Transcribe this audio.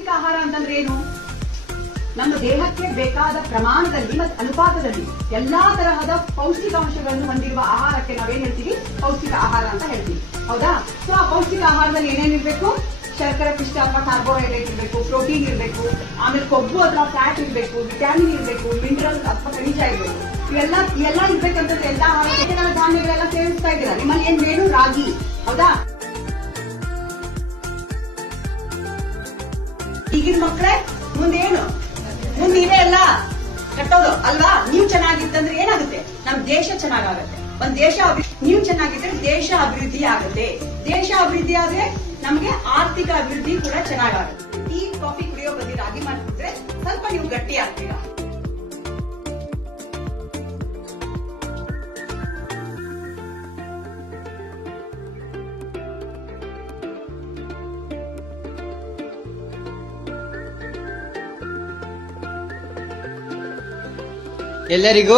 ಪೌಷ್ಟಿಕ ಆಹಾರ ಅಂತಂದ್ರೆ ಏನು? ನಮ್ಮ ದೇಹಕ್ಕೆ ಬೇಕಾದ ಪ್ರಮಾಣದಲ್ಲಿ ಮತ್ತು ಅನುಪಾತದಲ್ಲಿ ಎಲ್ಲಾ ತರಹದ ಪೌಷ್ಟಿಕಾಂಶಗಳನ್ನು ಹೊಂದಿರುವ ಆಹಾರಕ್ಕೆ ನಾವೇನ್ ಹೇಳ್ತೀವಿ? ಪೌಷ್ಟಿಕ ಆಹಾರ ಅಂತ ಹೇಳ್ತೀವಿ. ಹೌದಾ? ಸೊ ಆ ಪೌಷ್ಟಿಕ ಆಹಾರದಲ್ಲಿ ಏನೇನಿರ್ಬೇಕು? ಶರ್ಕರೆ ಪಿಷ್ಟ ಅಥವಾ ಕಾರ್ಬೋಹೈಡ್ರೇಟ್ ಇರಬೇಕು, ಪ್ರೋಟೀನ್ ಇರಬೇಕು, ಆಮೇಲೆ ಕೊಬ್ಬು ಅಥವಾ ಫ್ಯಾಟ್ ಇರಬೇಕು, ವಿಟಾಮಿನ್ ಇರಬೇಕು, ಮಿನರಲ್ ಅಥವಾ ಖನಿಜ ಇರಬೇಕು. ಇವೆಲ್ಲ ಇರ್ಬೇಕಂತಂದ್ರೆ ಎಲ್ಲ ಆಹಾರಕ್ಕೆ ನಾವು ಧಾನ್ಯಗಳೆಲ್ಲ ಸೇವಿಸ್ತಾ ಇದ್ದೀರಾ. ನಿಮ್ಮಲ್ಲಿ ಏನ್ ಮೇನು? ರಾಗಿ. ಹೌದಾ? ಈಗಿನ ಮಕ್ಕಳೇ ಮುಂದೇನು? ಮುಂದೆ ಇವೆ ಎಲ್ಲ ಕಟ್ಟೋದು ಅಲ್ವಾ? ನೀವು ಚೆನ್ನಾಗಿತ್ತಂದ್ರೆ ಏನಾಗುತ್ತೆ? ನಮ್ ದೇಶ ಚೆನ್ನಾಗಾಗತ್ತೆ. ಒಂದ್ ದೇಶ ನೀವು ಚೆನ್ನಾಗಿದ್ರೆ ದೇಶ ಅಭಿವೃದ್ಧಿ ಆಗುತ್ತೆ. ದೇಶ ಅಭಿವೃದ್ಧಿ ಆದ್ರೆ ನಮ್ಗೆ ಆರ್ಥಿಕ ಅಭಿವೃದ್ಧಿ ಕೂಡ ಚೆನ್ನಾಗಾಗುತ್ತೆ. ಟೀ ಕಾಫಿ ಕುಡಿಯೋ ಬದಲು ರಾಗಿ ಮಾಡಿದ್ರೆ ಸ್ವಲ್ಪ ನೀವು ಗಟ್ಟಿ ಆಗ್ತೀರಾ. ಎಲ್ಲರಿಗೂ